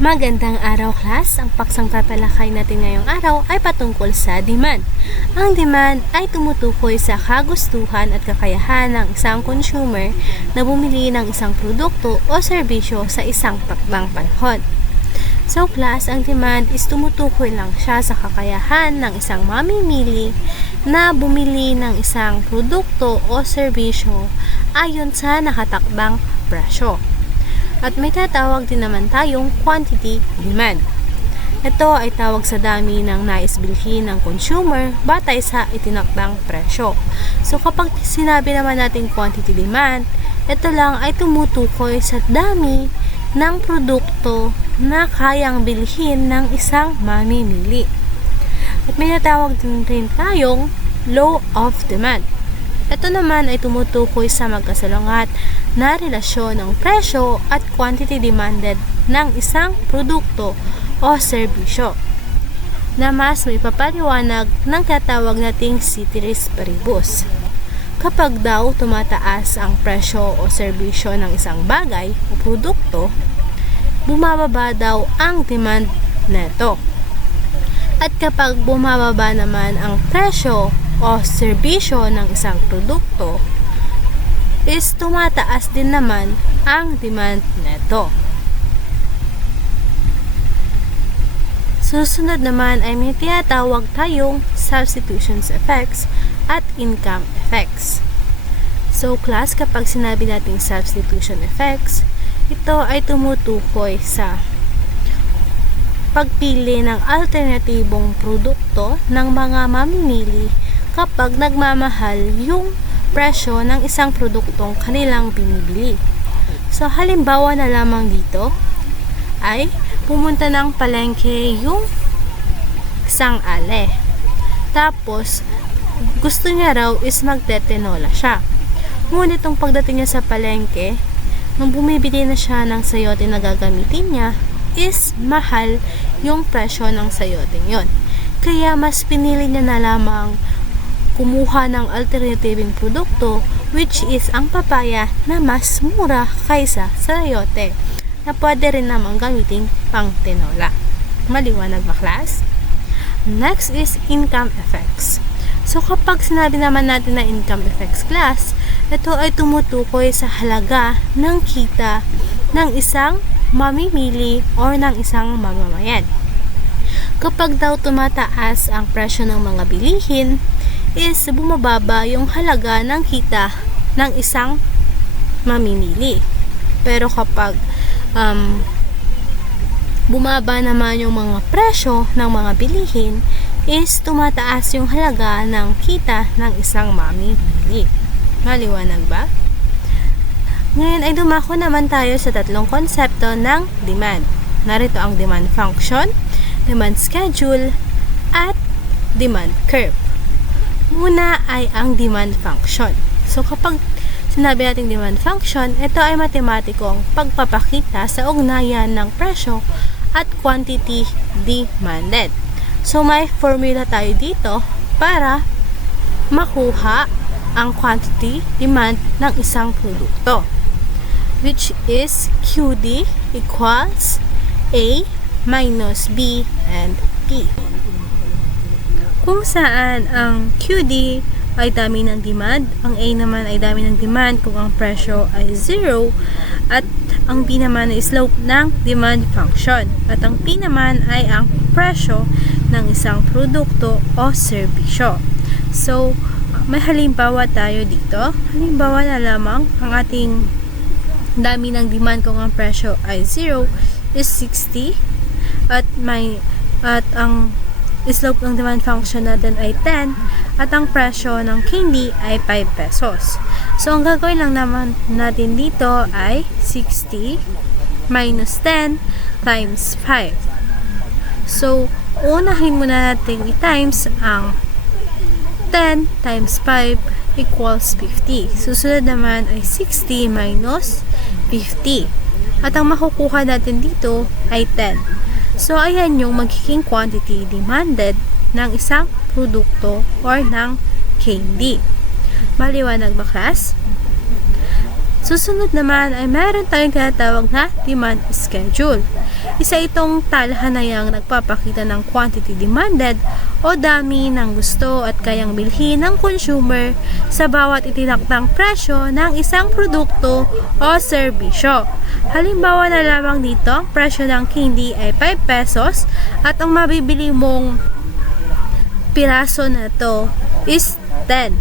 Magandang araw, class! Ang paksang tatalakay natin ngayong araw ay patungkol sa demand. Ang demand ay tumutukoy sa kagustuhan at kakayahan ng isang consumer na bumili ng isang produkto o serbisyo sa isang takdang panahon. So, class, ang demand is tumutukoy lang siya sa kakayahan ng isang mamimili na bumili ng isang produkto o serbisyo ayon sa nakatakdang presyo. At may tatawag din naman tayong quantity demand. Ito ay tawag sa dami ng nais bilhin ng consumer batay sa itinakdang presyo. So kapag sinabi naman natin quantity demand, ito lang ay tumutukoy sa dami ng produkto na kayang bilhin ng isang mamimili. At may natawag din rin tayong law of demand. Ito naman ay tumutukoy sa magkasalungat na relasyon ng presyo at quantity demanded ng isang produkto o serbisyo na mas may papaliwanag ng katawag nating ceteris paribus. Kapag daw tumataas ang presyo o serbisyo ng isang bagay o produkto, bumababa daw ang demand neto. At kapag bumababa naman ang presyo o serbisyo ng isang produkto, is tumataas din naman ang demand neto. Susunod naman ay may tinatawag tayong substitution effects at income effects. So class, kapag sinabi nating substitution effects, ito ay tumutukoy sa pagpili ng alternatibong produkto ng mga mamimili kapag nagmamahal yung presyo ng isang produktong kanilang binibili. So halimbawa na lamang dito ay pumunta ng palengke yung isang ale. Tapos gusto niya raw is magtetenola siya. Ngunit itong pagdating niya sa palengke, nung bumibili na siya ng sayote na gagamitin niya, is mahal yung presyo ng sayote yon. Kaya mas pinili niya na lamang kumuha ng alternatibong produkto, which is ang papaya, na mas mura kaysa sa sayote na pwede rin namang gamitin pang tinola. Maliwanag ba, class? Next is income effects. So kapag sinabi naman natin na income effects, class, ito ay tumutukoy sa halaga ng kita ng isang mamimili or ng isang mamamayan. Kapag daw tumataas ang presyo ng mga bilihin, is bumababa yung halaga ng kita ng isang mamimili. Pero kapag bumaba naman yung mga presyo ng mga bilihin, is tumataas yung halaga ng kita ng isang mamimili. Maliwanag ba? Ngayon ay dumako naman tayo sa tatlong konsepto ng demand. Narito ang demand function, demand schedule, at demand curve. Muna ay ang demand function. So kapag sinabi natin demand function, ito ay matematikong pagpapakita sa ugnayan ng presyo at quantity demanded. So may formula tayo dito para makuha ang quantity demand ng isang produkto, which is QD equals A minus B and P. Kung saan ang QD ay dami ng demand, ang A naman ay dami ng demand kung ang presyo ay 0, at ang B naman ay slope ng demand function, at ang P naman ay ang presyo ng isang produkto o serbisyo. So, may halimbawa tayo dito. Halimbawa na lamang, ang ating dami ng demand kung ang presyo ay 0 is 60, at ang slope ng demand function natin ay 10, at ang presyo ng candy ay 5 pesos. So, ang gagawin lang naman natin dito ay 60 minus 10 times 5. So, unahin muna natin i-times ang 10 times 5 equals 50. Susunod naman ay 60 minus 50. At ang makukuha natin dito ay 10. So, ayan yung magiging quantity demanded ng isang produkto or ng candy. Maliwanag ba, class? Susunod naman ay meron tayong tinatawag na demand schedule. isa itong talhanayang nagpapakita ng quantity demanded o dami ng gusto at kayang bilhin ng consumer sa bawat itinakdang presyo ng isang produkto o serbisyo. Halimbawa na lamang dito, ang presyo ng candy ay 5 pesos at ang mabibili mong piraso na to is 10.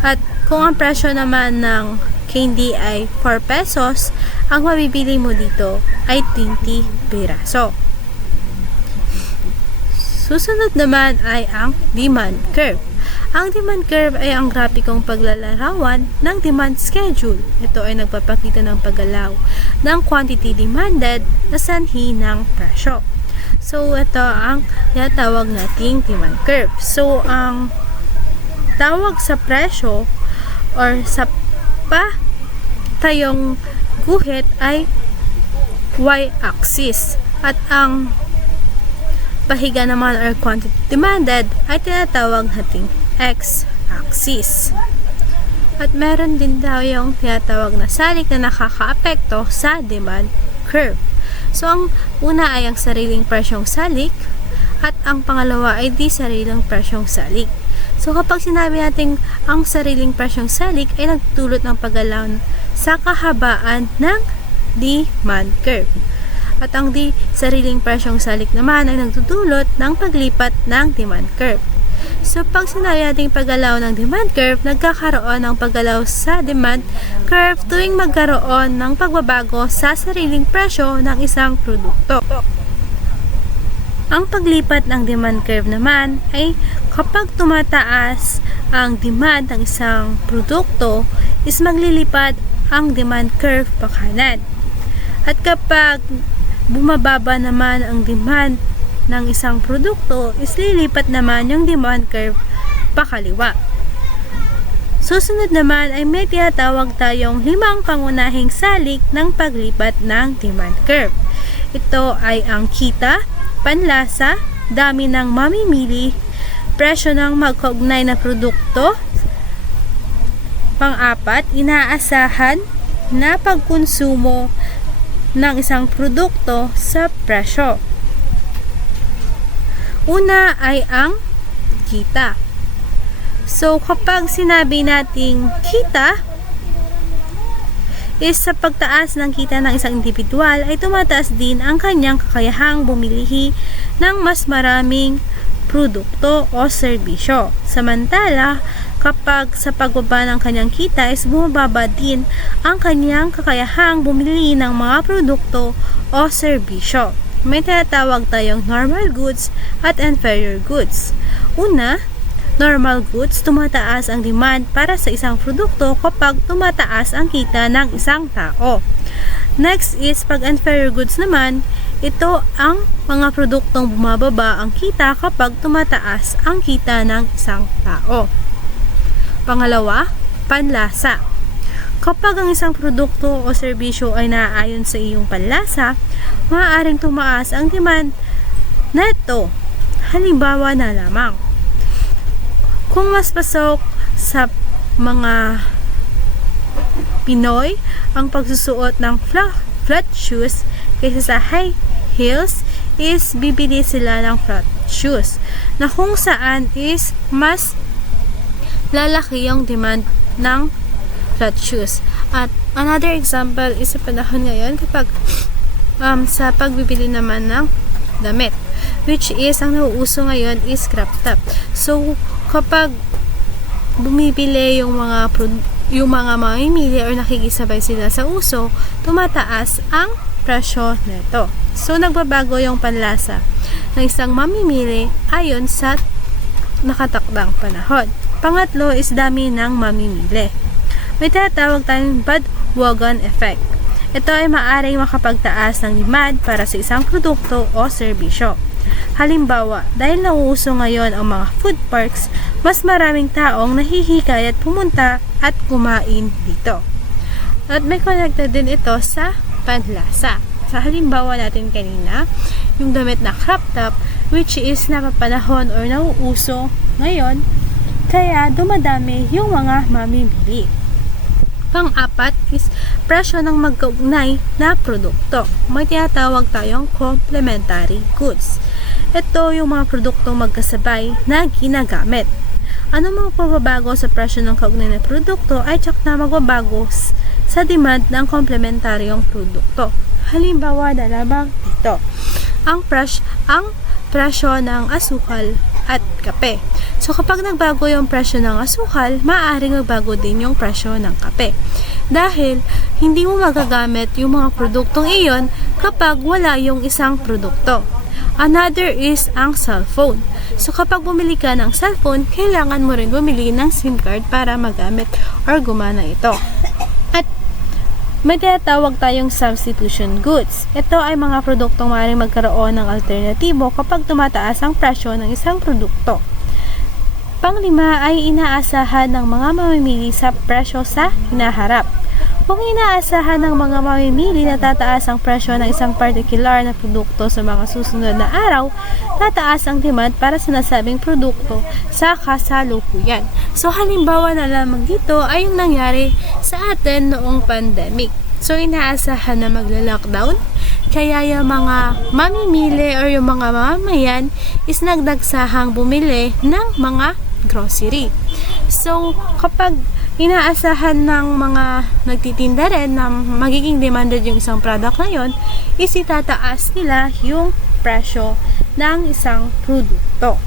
At kung ang presyo naman ng candy ay 4 pesos, ang mabibili mo dito ay 20 piraso. Susunod naman ay ang demand curve. Ang demand curve ay ang grafikong paglalarawan ng demand schedule. Ito ay nagpapakita ng paggalaw ng quantity demanded na sanhi ng presyo. So, ito ang tinatawag nating demand curve. So, ang tawag sa presyo or sa tayong guhit ay y-axis at ang pahiga naman or quantity demanded ay tinatawag nating x-axis. At meron din tayong tinatawag na salik na nakakaapekto sa demand curve. So, ang una ay ang sariling presyong salik at ang pangalawa ay di sariling presyong salik. So, kapag sinabi natin ang sariling presyong salik ay nagtulot ng paggalaw sa kahabaan ng demand curve. At ang di sariling presyong salik naman ay nagtutulot ng paglipat ng demand curve. So, pag sinabi natin paggalaw ng demand curve, nagkakaroon ng paggalaw sa demand curve tuwing magkaroon ng pagbabago sa sariling presyo ng isang produkto. Ang paglipat ng demand curve naman ay kapag tumataas ang demand ng isang produkto, is maglilipad ang demand curve pa kanan. At kapag bumababa naman ang demand ng isang produkto, is lilipat naman yung demand curve pa kaliwa. Susunod naman ay may tinatawag tayong 5 pangunahing salik ng paglipat ng demand curve. Ito ay ang kita, panlasa, dami ng mamimili, presyo ng magkaugnay na produkto, pang-apat, inaasahan na pagkonsumo ng isang produkto sa presyo. Una ay ang kita. So, kapag sinabi nating kita, is sa pagtaas ng kita ng isang individual ay tumataas din ang kanyang kakayahang bumili ng mas maraming produkto o serbisyo. Samantala, kapag sa pagbaba ng kanyang kita is bumababa din ang kanyang kakayahang bumili ng mga produkto o serbisyo. May tinatawag tayong normal goods at inferior goods. Una, normal goods, tumataas ang demand para sa isang produkto kapag tumataas ang kita ng isang tao. Next is pag inferior goods naman, ito ang mga produktong bumababa ang kita kapag tumataas ang kita ng isang tao. Pangalawa, panlasa. Kapag ang isang produkto o serbisyo ay naaayon sa iyong panlasa, maaaring tumaas ang demand neto. Halimbawa na lamang, kung mas pasok sa mga Pinoy ang pagsusuot ng flat shoes kaysa sa high heels, is bibili sila ng flat shoes na kung saan is mas lalaki yung demand ng flat shoes. At another example is sa panahon ngayon kapag sa pagbibili naman ng damit, which is ang nauuso ngayon is crop top. So, kapag bumibili yung mga mamimili or nakikisabay sila sa uso, tumataas ang presyo nito. So, nagbabago yung panlasa ng isang mamimili ayon sa nakatakdang panahon. Pangatlo is dami ng mamimili. May tinatawag tayong bandwagon effect. Ito ay maaaring makapagtaas ng demand para sa isang produkto o serbisyo. Halimbawa, dahil nauuso ngayon ang mga food parks, mas maraming taong nahihikayat pumunta at kumain dito. At may connected din ito sa panlasa. Sa halimbawa natin kanina, yung damit na crop top, which is napapanahon or nauuso ngayon, kaya dumadami yung mga mamimili. Pang-apat is presyo ng magkaugnay na produkto. May tinatawag tayong complementary goods. Ito yung mga produktong magkasabay na ginagamit. Ano mga pagbabago sa presyo ng kaugnay na produkto ay tsak na magbabago sa demand ng komplementaryong produkto. Halimbawa na lamang dito, ang presyo ng asukal at kape. So kapag nagbago yung presyo ng asukal, maaaring magbago din yung presyo ng kape. Dahil hindi mo magagamit yung mga produktong iyon kapag wala yung isang produkto. Another is ang cellphone. So kapag bumili ka ng cellphone, kailangan mo rin bumili ng SIM card para magamit or gumana ito. At may tinatawag tayong substitution goods. Ito ay mga produktong maaaring magkaroon ng alternatibo kapag tumataas ang presyo ng isang produkto. Panglima ay inaasahan ng mga mamimili sa presyo sa hinaharap. Kung inaasahan ng mga mamimili na tataas ang presyo ng isang particular na produkto sa mga susunod na araw, tataas ang demand para sa nasabing produkto sa kasalukuyan. So halimbawa na lamang dito ay yung nangyari sa atin noong pandemic. So inaasahan na magla-lockdown, kaya yung mga mamimili or yung mga mamamayan is nagdagsahang bumili ng mga grocery. So kapag inaasahan ng mga nagtitinda rin na magiging demanded yung isang product na yun, is itataas nila yung presyo ng isang produkto.